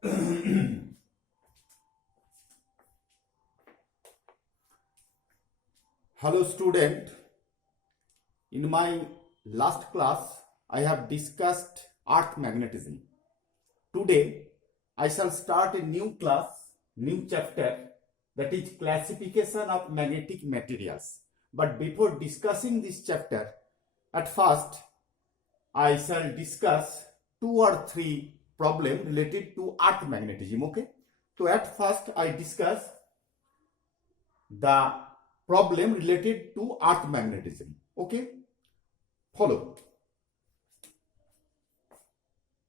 Hello student, in my last class I have discussed earth magnetism. Today I shall start a new class, new chapter, that is classification of magnetic materials. But before discussing this chapter, at first I shall discuss 2 or 3 problems related to earth magnetism. Okay, so at first I discuss the problem related to earth magnetism. Okay, follow.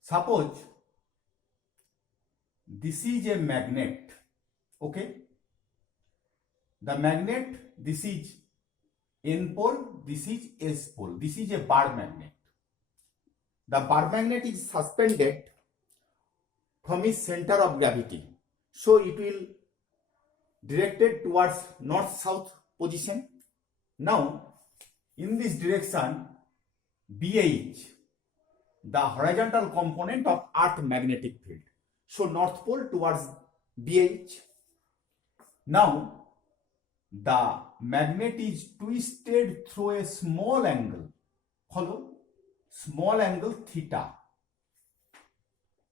Suppose this is a magnet. Okay, the magnet, this is N pole, this is S pole, this is a bar magnet. The bar magnet is suspended from its center of gravity, so it will directed towards north-south position. Now, in this direction, BH, the horizontal component of earth magnetic field. So, north pole towards BH. Now, the magnet is twisted through a small angle. Follow? Small angle theta.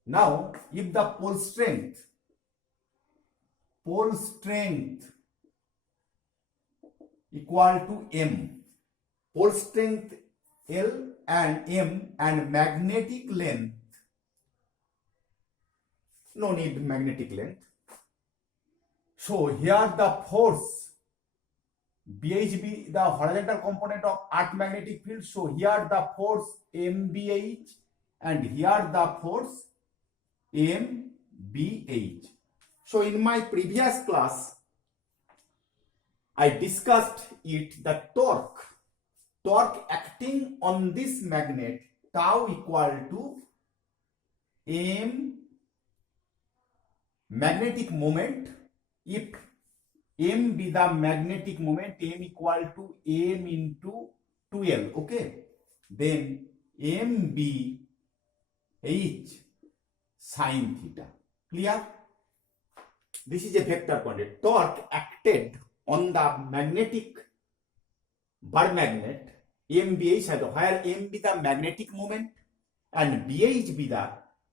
Now, if the pole strength equal to M, pole strength L and M, and magnetic length, no need magnetic length. So here the force BHB, the horizontal component of earth magnetic field, so here the force MBH and here the force MBH. So in my previous class, I discussed it, the torque acting on this magnet, tau equal to M magnetic moment. If M be the magnetic moment, M equal to M into 2L, okay, then M be H sin theta. Clear? This is a vector quantity. Torque acted on the magnetic bar magnet, MBH, where M be the magnetic moment and BH be the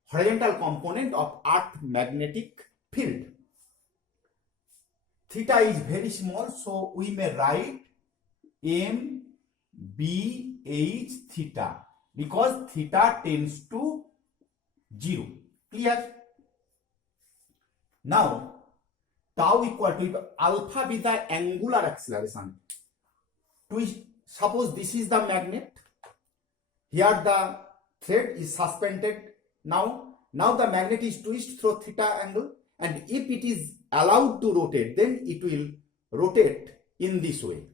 horizontal component of earth magnetic field. Theta is very small, so we may write MBH theta because theta tends to 0. Clear? Now, tau equal to alpha be the angular acceleration. Suppose this is the magnet. Here the thread is suspended. Now the magnet is twisted through theta angle, and if it is allowed to rotate, then it will rotate in this way.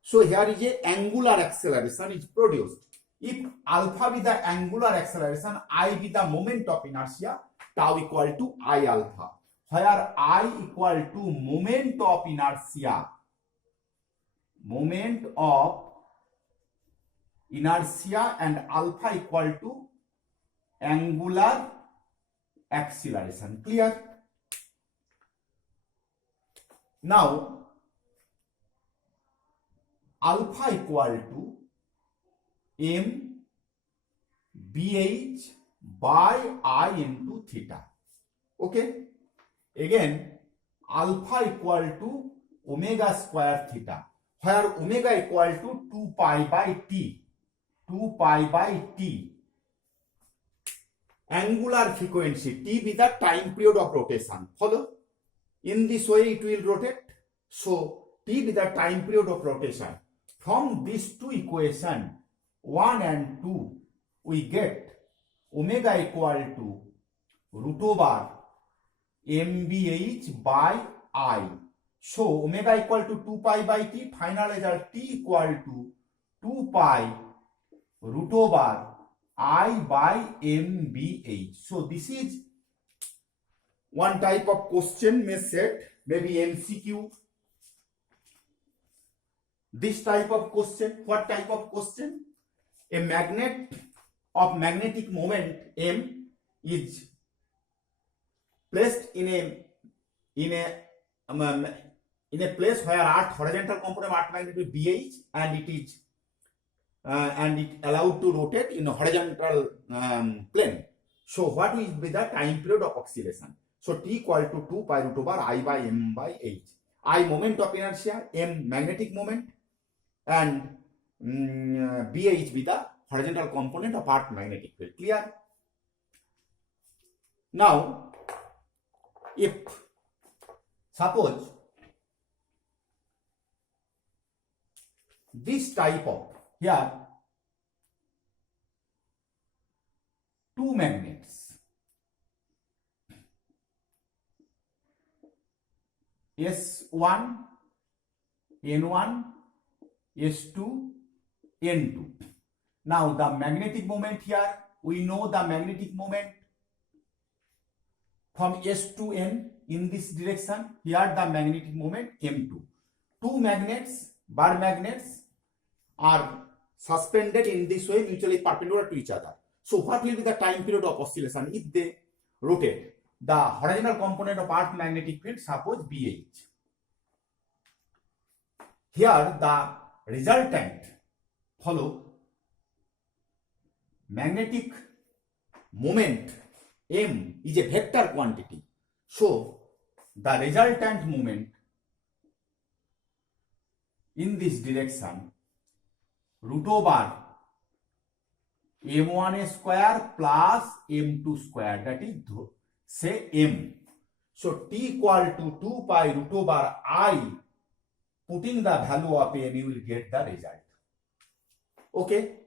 So here is a angular acceleration is produced. If alpha be the angular acceleration, I be the moment of inertia, tau equal to I alpha, where I equal to moment of inertia, and alpha equal to angular acceleration. Clear? Now, alpha equal to M BH by I into theta. Okay? Again, alpha equal to omega square theta, where omega equal to 2 pi by t. Angular frequency, t be the time period of rotation. Follow? In this way it will rotate. So, t be the time period of rotation. From these two equations, 1 and 2, we get omega equal to root over MBH by I. So, omega equal to 2 pi by t, final result t equal to 2 pi root over I by MBH. So, this is one type of question may set, maybe MCQ. This type of question, what type of question? A magnet of magnetic moment M is placed in a place where Earth horizontal component of Earth magnet is BH, and it allowed to rotate in a horizontal plane. So what will be the time period of oscillation? So T equal to 2 pi root over I by M by H. I moment of inertia, M magnetic moment, and BH be the horizontal component of Earth magnetic field. Clear? Now, if suppose this type of, here two magnets, S1, N1, S2, N2. Now the magnetic moment here, we know the magnetic moment from S to N in this direction. Here the magnetic moment M2. Two magnets, bar magnets, are suspended in this way, mutually perpendicular to each other. So what will be the time period of oscillation if they rotate? The horizontal component of Earth magnetic field, suppose BH. Here the resultant, follow, magnetic moment M is a vector quantity. So the resultant moment in this direction, root over M1 square plus M2 square, that is say M. So T equal to 2 pi root over I, putting the value of M, you will get the result. Okay?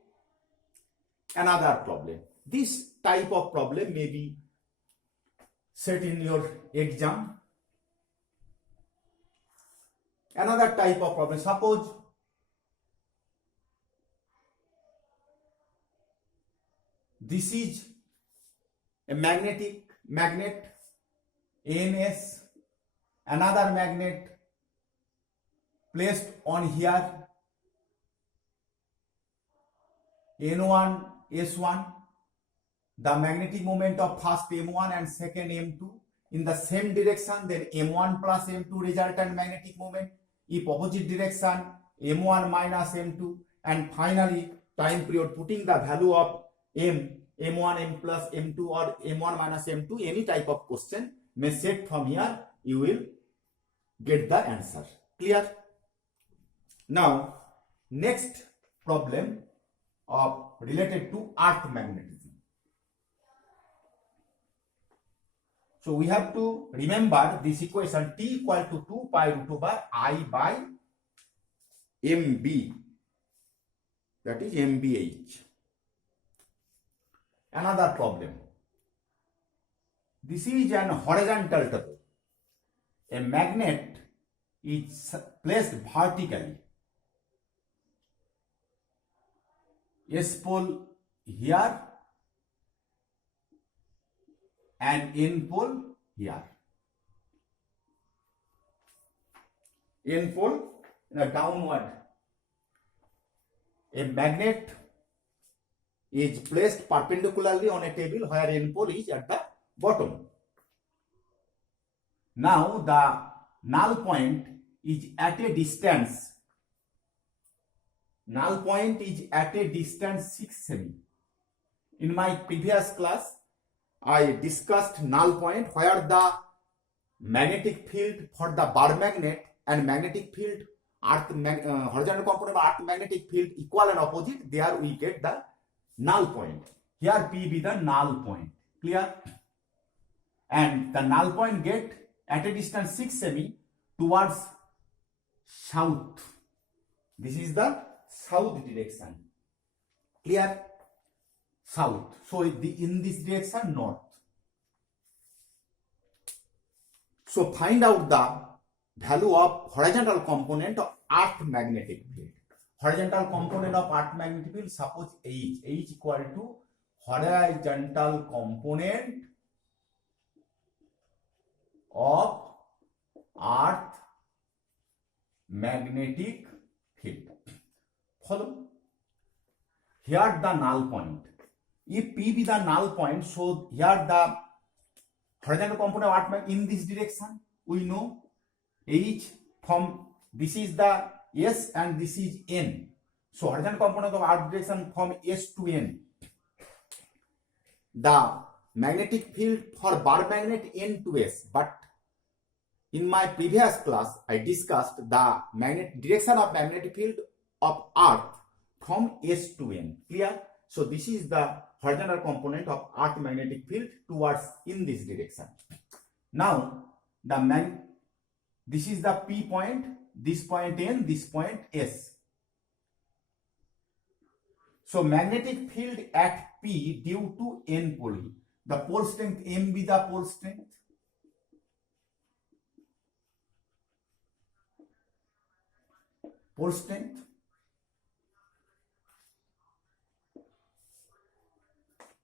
Another problem. This type of problem may be set in your exam. Another type of problem. Suppose this is a magnet NS, another magnet placed on here N1, S1, the magnetic moment of first M1 and second M2 in the same direction, then M1 plus M2 resultant magnetic moment. If opposite direction, M1 minus M2, and finally time period, putting the value of M1, M plus M2 or M1 minus M2, any type of question may set from here, you will get the answer. Clear? Now, next problem of related to earth magnetism. So we have to remember this equation T equal to 2 pi root over I by MB, that is MBH. Another problem. This is an horizontal table. A magnet is placed vertically. S pole here and N pole here. N pole in a downward. A magnet is placed perpendicularly on a table where N pole is at the bottom. Now the null point is at a distance. Null point is at a distance 6 semi. In my previous class, I discussed null point where the magnetic field for the bar magnet and magnetic field, horizontal component of earth magnetic field equal and opposite. There we get the null point. Here P be the null point. Clear? And the null point get at a distance 6 semi towards south. This is the south direction. Clear? South. So in this direction, north. So find out the value of horizontal component of earth magnetic field. Horizontal component of earth magnetic field, suppose H. H equal to horizontal component of earth magnetic field. Follow? Here the null point. If P be the null point, so here the horizontal component of earth in this direction, we know H from this is the S and this is N. So horizontal component of earth direction from S to N. The magnetic field for bar magnet N to S, but in my previous class I discussed the direction of magnetic field of earth from S to N. Clear? So this is the horizontal component of earth magnetic field towards in this direction. Now this is the P point, this point N, this point S. So magnetic field at P due to N pole. The pole strength M be the pole strength. Pole strength.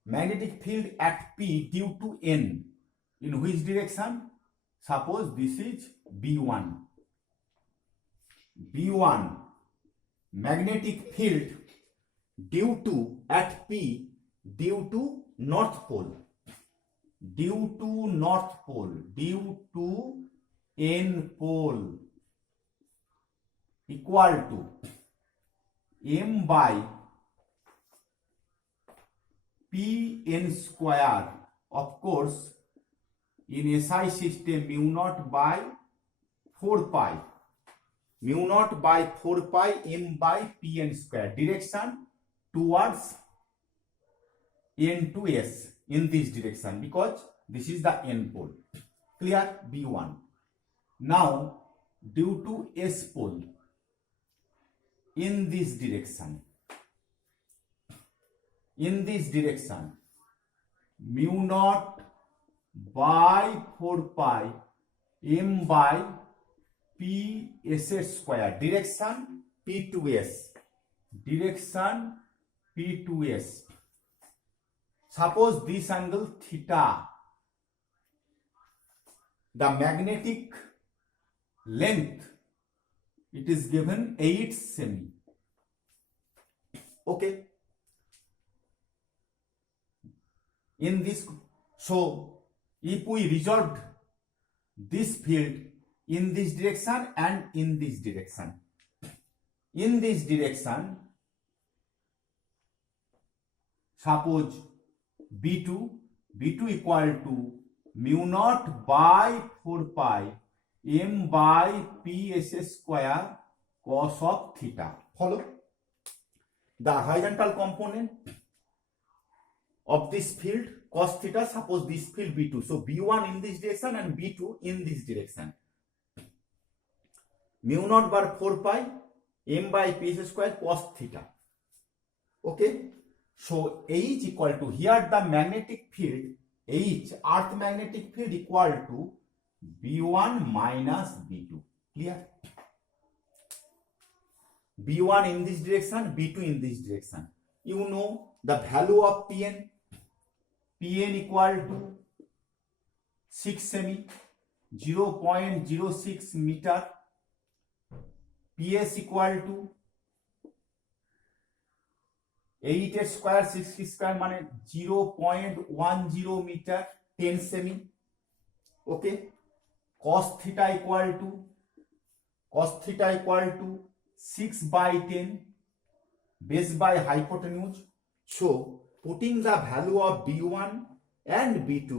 Magnetic field at P due to N. In which direction? Suppose this is B1. B1 magnetic field due to at P due to North Pole. Due to North Pole. Due to N pole equal to M by P N square. Of course, in SI system, mu naught by 4 pi. Mu naught by 4 pi M by P N square. Direction towards N to S in this direction because this is the N pole. Clear? B1. Now, due to S pole in this direction. In this direction, mu naught by 4 pi M by P S square. Direction P to S. Direction P to S. Suppose this angle theta, the magnetic length, it is given 8 semi. Okay. In this, so if we resolved this field in this direction and in this direction, suppose B2 equal to mu naught by 4 pi M by P S square cos of theta. Follow? The horizontal component of this field cos theta, suppose this field B2. So B1 in this direction and B2 in this direction. Mu naught by 4 pi M by P S square cos theta. Okay. So H equal to, here the magnetic field H, earth magnetic field equal to B1 minus B2. Clear? B1 in this direction, B2 in this direction. You know the value of Pn. Pn equal to 6 semi, 0.06 meter. PS equal to 8 square 60 square মানে 0.10 meter 10 semi. Okay. Cos theta equal to 6 by 10 base by hypotenuse. So putting the value of B1 and B2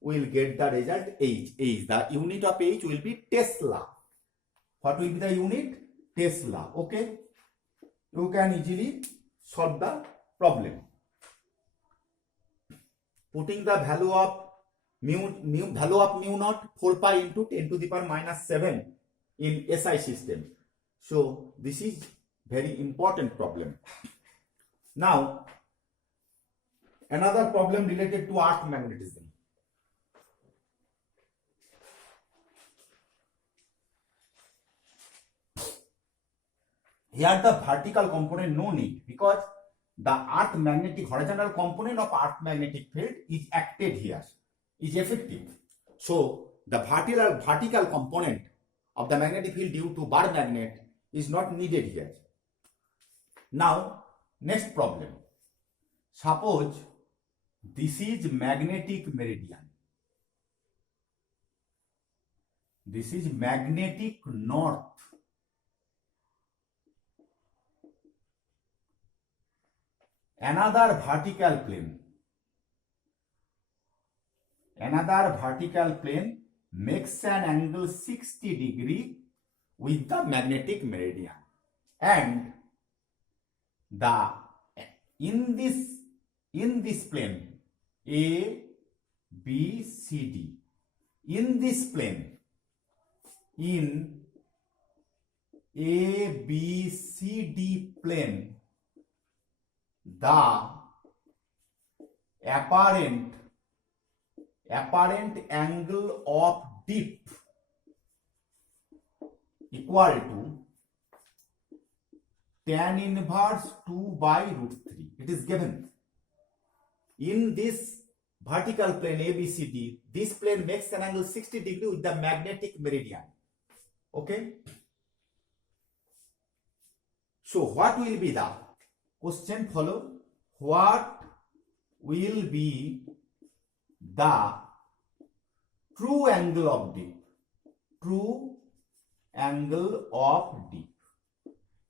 will get the result H. The unit of H will be Tesla. What will be the unit? Tesla. Okay. You can easily solve the problem. Putting the value of mu naught 4 pi into 10 to the power minus 7 in SI system. So this is very important problem. Now another problem related to earth magnetism. Here the vertical component no need because the earth magnetic horizontal component of earth magnetic field is acted here, is effective. So the vertical component of the magnetic field due to bar magnet is not needed here. Now next problem. Suppose this is magnetic meridian. This is magnetic north. Another vertical plane makes an angle 60 degree with the magnetic meridian, and in this plane A, B, C, D, in this plane, in A, B, C, D plane, the apparent angle of dip equal to tan inverse 2 by root 3. It is given. In this vertical plane ABCD, this plane makes an angle 60 degree with the magnetic meridian. Okay? So what will be the question follow? What will be the true angle of dip? True angle of dip.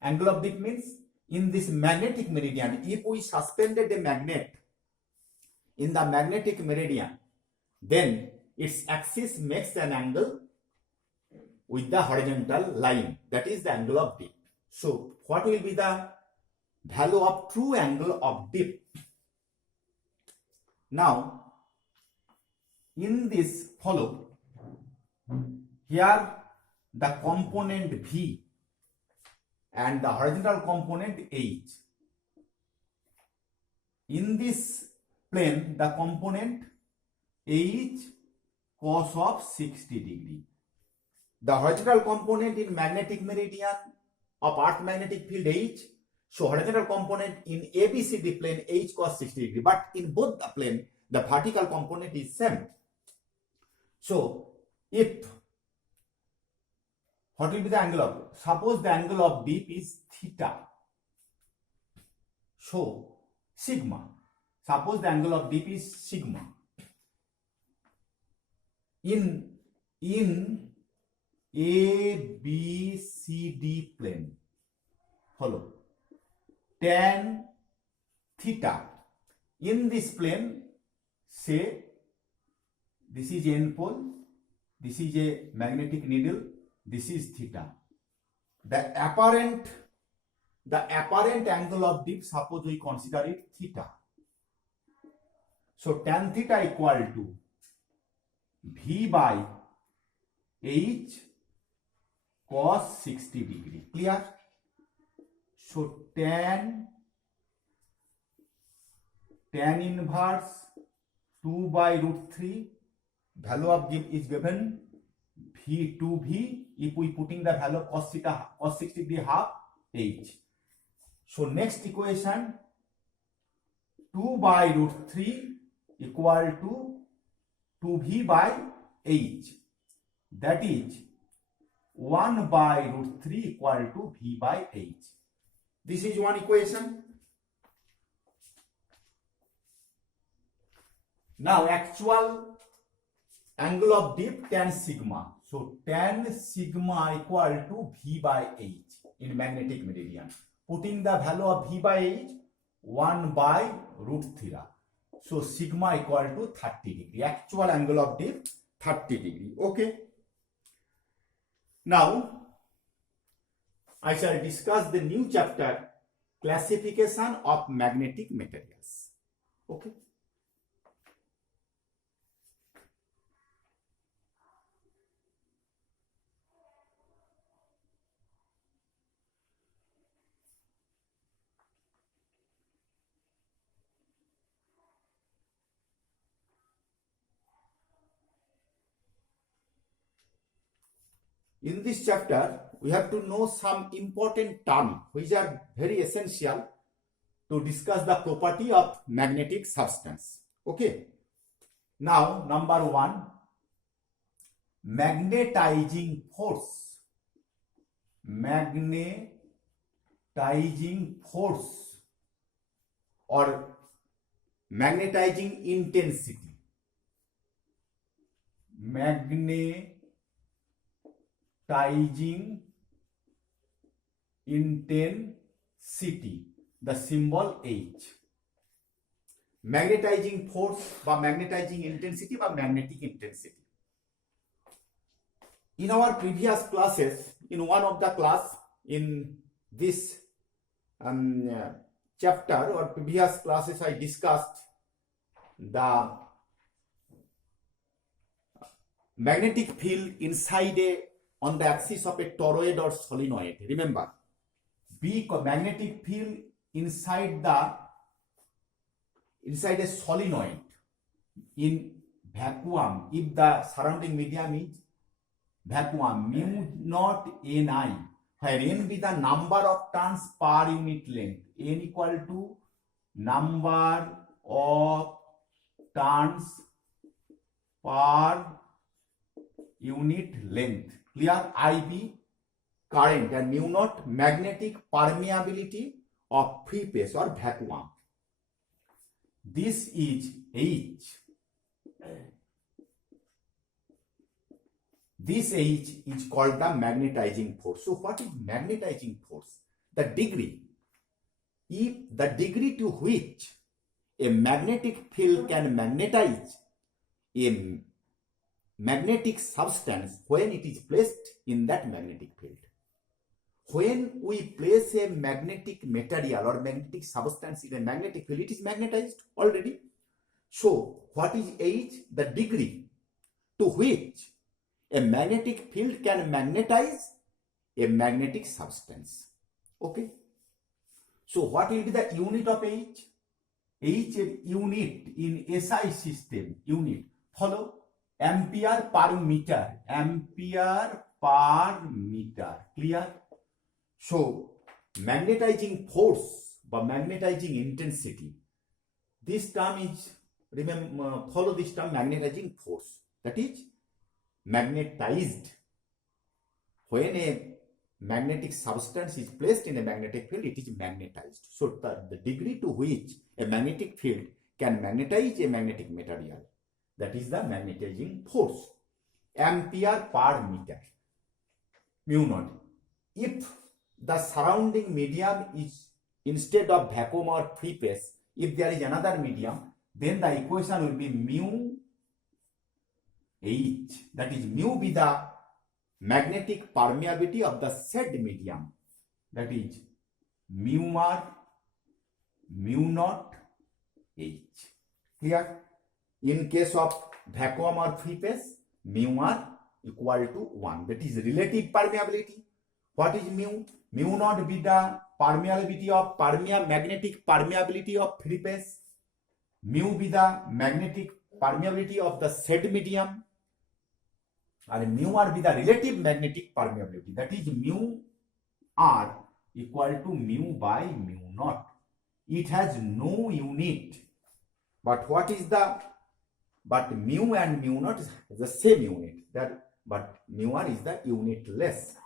Angle of dip means in this magnetic meridian, if we suspended a magnet in the magnetic meridian, then its axis makes an angle with the horizontal line. That is the angle of dip. So what will be the value of true angle of dip? Now, in this follow, here the component V and the horizontal component H. In this plane, the component H cos of 60 degree. The horizontal component in magnetic meridian of earth magnetic field H. So horizontal component in ABCD plane H cos 60 degree. But in both the plane, the vertical component is same. So if what will be the angle of? Suppose the angle of dip is theta. So sigma. Suppose the angle of dip is sigma. In ABCD plane, follow, tan theta. In this plane, say this is N pole, this is a magnetic needle, this is theta. The apparent angle of dip, suppose we consider it theta. So tan theta equal to V by H cos 60 degree. Clear? So tan inverse 2 by root 3, value of dip is given V2V. If we putting the value of cos 60 degree, half H. So next equation, 2 by root 3 equal to 2V by H. That is 1 by root 3 equal to V by H. This is one equation. Now actual angle of dip tan sigma. So tan sigma equal to V by H in magnetic meridian. Putting the value of V by H, 1 by root theta. So sigma equal to 30 degree. Actual angle of dip 30 degree. Okay. Now I shall discuss the new chapter, classification of magnetic materials. Okay. In this chapter, we have to know some important terms which are very essential to discuss the property of magnetic substance. Okay. Now, number 1, magnetizing force. Magnetizing force or magnetizing intensity. Magnetizing intensity, the symbol H. Magnetising force বা magnetising intensity বা magnetic intensity. In our previous classes, in one of the class in this chapter or previous classes, I discussed the magnetic field inside on the axis of a toroid or solenoid. Remember, magnetic field inside a solenoid in vacuum, if the surrounding medium is vacuum, mu naught Ni, where N be the number of turns per unit length, N equal to number of turns per unit length. Clear? I be current and mu naught magnetic permeability of free space or vacuum. This is H. This H is called the magnetizing force. So what is magnetizing force? The degree. If the degree to which a magnetic field can magnetize a magnetic substance when it is placed in that magnetic field. When we place a magnetic material or magnetic substance in a magnetic field, it is magnetized already. So what is H? The degree to which a magnetic field can magnetize a magnetic substance. Okay. So what will be the unit of H? H unit in SI system, unit. Follow. Ampere per meter. Ampere per meter. Clear? So magnetizing force or magnetizing intensity. This term is, remember, follow this term, magnetizing force. That is magnetized. When a magnetic substance is placed in a magnetic field, it is magnetized. So the degree to which a magnetic field can magnetize a magnetic material, that is the magnetizing force. Ampere per meter. Mu naught. If the surrounding medium is, instead of vacuum or free space, if there is another medium, then the equation will be mu H. That is, mu be the magnetic permeability of the said medium. That is mu r mu naught H. Clear? In case of vacuum or free space, mu r equal to 1. That is relative permeability. What is mu? Mu naught be the permeability of magnetic permeability of free space. Mu be the magnetic permeability of the said medium. And mu r be the relative magnetic permeability. That is mu r equal to mu by mu naught. It has no unit. But what is the, but mu and mu naught is the same unit. But mu r is the unitless.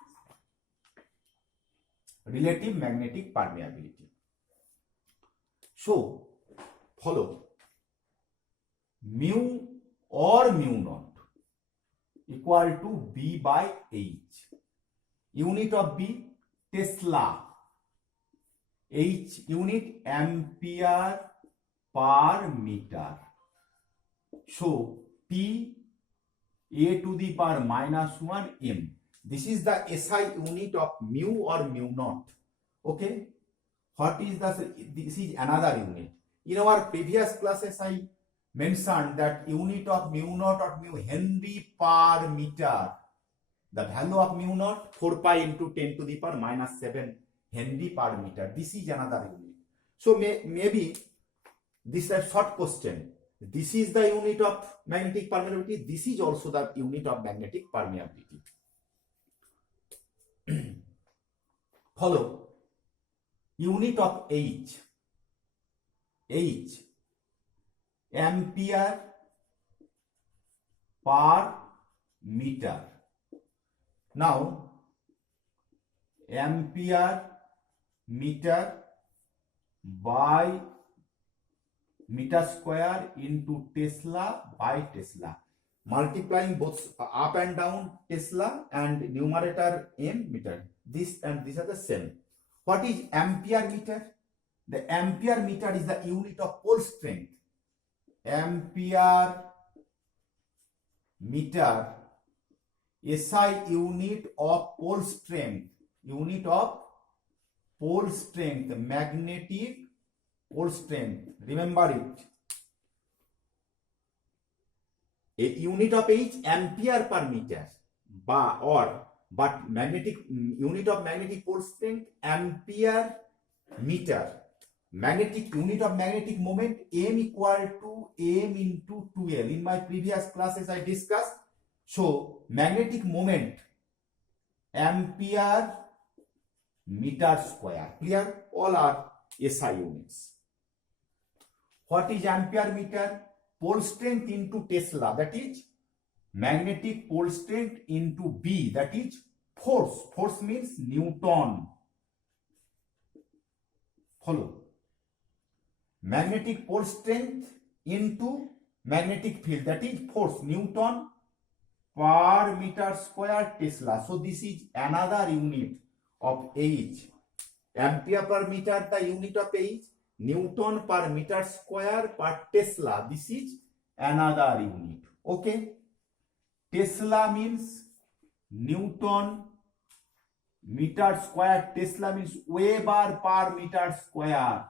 Relative magnetic permeability. So follow, mu or mu naught equal to B by H. Unit of B, Tesla. H unit, ampere per meter. So P a to the power -1 m. This is the SI unit of mu or mu naught. Okay. What is this is another unit. In our previous classes, I mentioned that unit of mu naught or mu Henry per meter. The value of mu naught 4 pi into 10 to the power -7 Henry per meter. This is another unit. So maybe this is a short question. This is the unit of magnetic permeability. This is also the unit of magnetic permeability. Follow, unit of H. H, ampere per meter. Now ampere meter by meter square into Tesla by Tesla. multiplying both up and down Tesla and numerator M meter. This and these are the same. What is ampere meter? The ampere meter is the unit of pole strength. Ampere meter, SI unit of pole strength. Unit of pole strength, magnetic pole strength. Remember it. A unit of H, ampere per meter, but magnetic unit of magnetic pole strength, ampere meter. Magnetic unit of magnetic moment, M equal to M into 2L. In my previous classes I discussed. So magnetic moment, ampere meter square. Clear? All are SI units. What is ampere meter? Pole strength into Tesla, that is magnetic pole strength into B, that is force. Force means Newton. Follow. Magnetic pole strength into magnetic field, that is force, Newton per meter square Tesla. So this is another unit of H. Ampere per meter, the unit of H. Newton per meter square per Tesla. This is another unit. Okay. Tesla means Newton meter square. Tesla means Weber per meter square.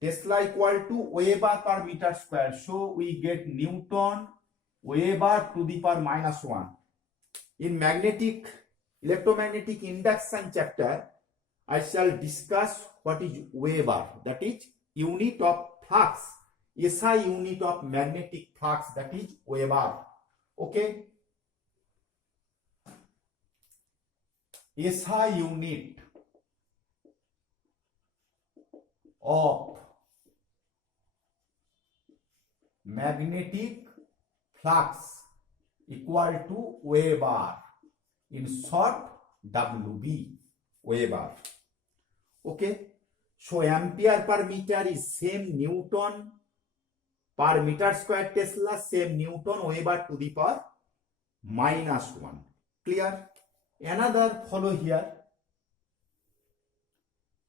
Tesla equal to Weber per meter square. So we get Newton Weber to the power minus 1. In electromagnetic induction chapter, I shall discuss what is Weber, that is unit of flux, SI unit of magnetic flux, that is Weber. Okay. SI unit of magnetic flux equal to Weber, in short WB, Weber. Okay. So ampere per meter is same Newton per meter square Tesla, same Newton Weber to the power minus 1. Clear? Another follow here.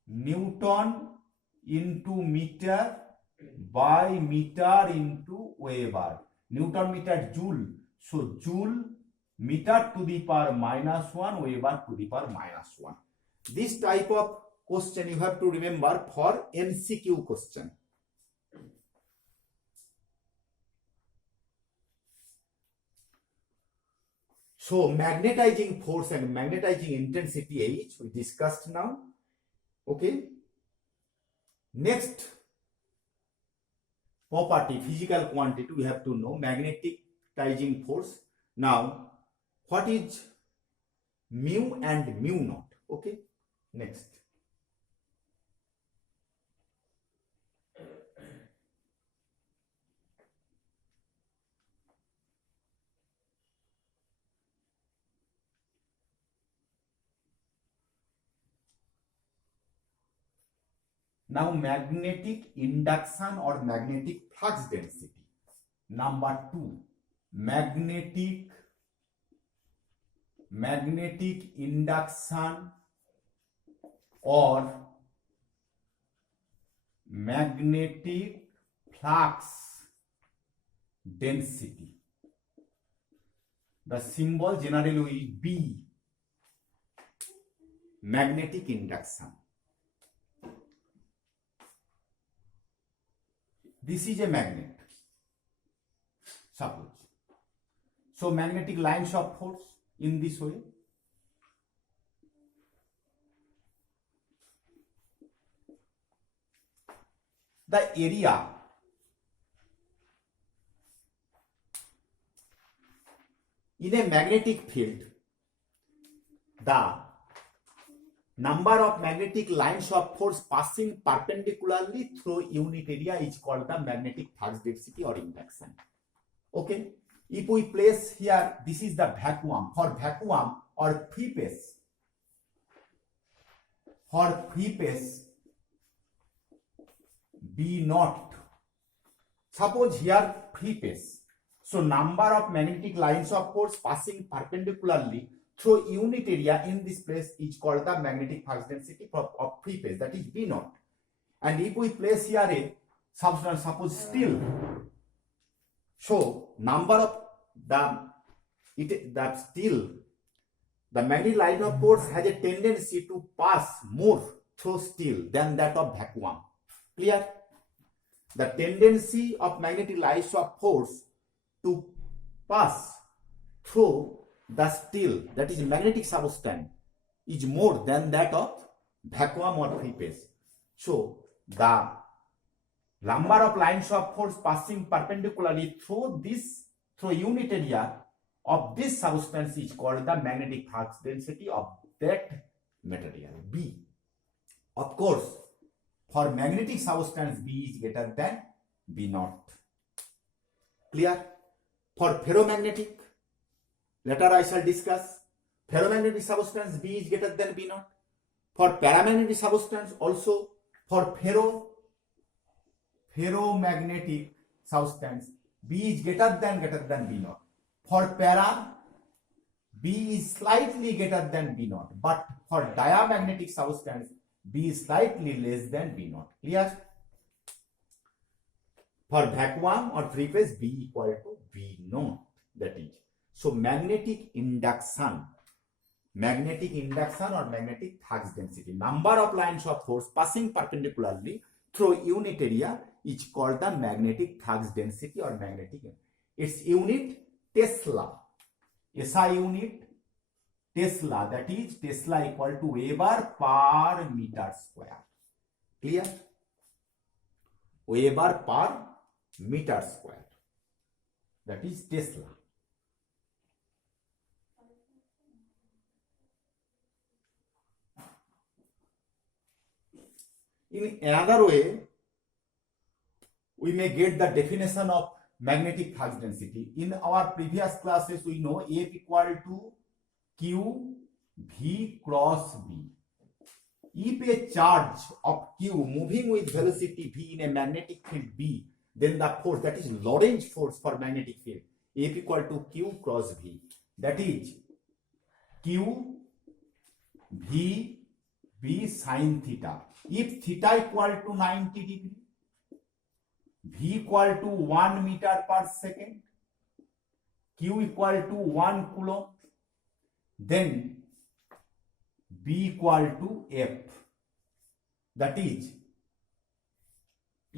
Newton into meter by meter into Weber. Newton meter Joule. So Joule meter to the power minus 1, Weber to the power minus 1. This type of question you have to remember for MCQ question. So magnetizing force and magnetizing intensity H we discussed now. Okay. Next property, physical quantity, we have to know magnetizing force. Now, what is mu and mu naught? Okay. Next. Now magnetic induction or magnetic flux density. Number 2, magnetic induction or magnetic flux density. The symbol generally will be magnetic induction. This is a magnet, suppose. So magnetic lines of force in this way. The area in a magnetic field, the number of magnetic lines of force passing perpendicularly through unit area is called the magnetic flux density or induction. Okay. If we place here, this is the vacuum. For vacuum or free space, B naught. Suppose here free space. So number of magnetic lines of force passing perpendicularly through unit area in this place is called the magnetic flux density of free phase, that is B naught. And if we place here a substance, suppose steel, so number of that steel, the magnetic line of force has a tendency to pass more through steel than that of vacuum. Clear? The tendency of magnetic lines of force to pass through the steel, that is magnetic substance, is more than that of vacuum or free phase. So the number of lines of force passing perpendicularly through unit area of this substance is called the magnetic flux density of that material, B. Of course, for magnetic substance, B is greater than B naught. Clear? For ferromagnetic, later I shall discuss, ferromagnetic substance, B is greater than B naught. For paramagnetic substance also, for ferromagnetic substance, B is greater than B naught. For para, B is slightly greater than B naught, but for diamagnetic substance, B is slightly less than B naught. Clear? For vacuum or free phase, B equal to B naught. That is, so magnetic induction or magnetic flux density, number of lines of force passing perpendicularly through unit area is called the magnetic flux density or magnetic. Its unit Tesla. SI unit Tesla, that is Tesla equal to Weber per meter square. Clear? Weber per meter square. That is Tesla. In another way, we may get the definition of magnetic flux density. In our previous classes, we know F equal to Q V cross B. If a charge of Q moving with velocity V in a magnetic field B, then the force, that is Lorentz force for magnetic field, F equal to Q cross V. That is Q V B sin theta. If theta equal to 90 degree, V equal to 1 meter per second, Q equal to 1 coulomb, then B equal to F. That is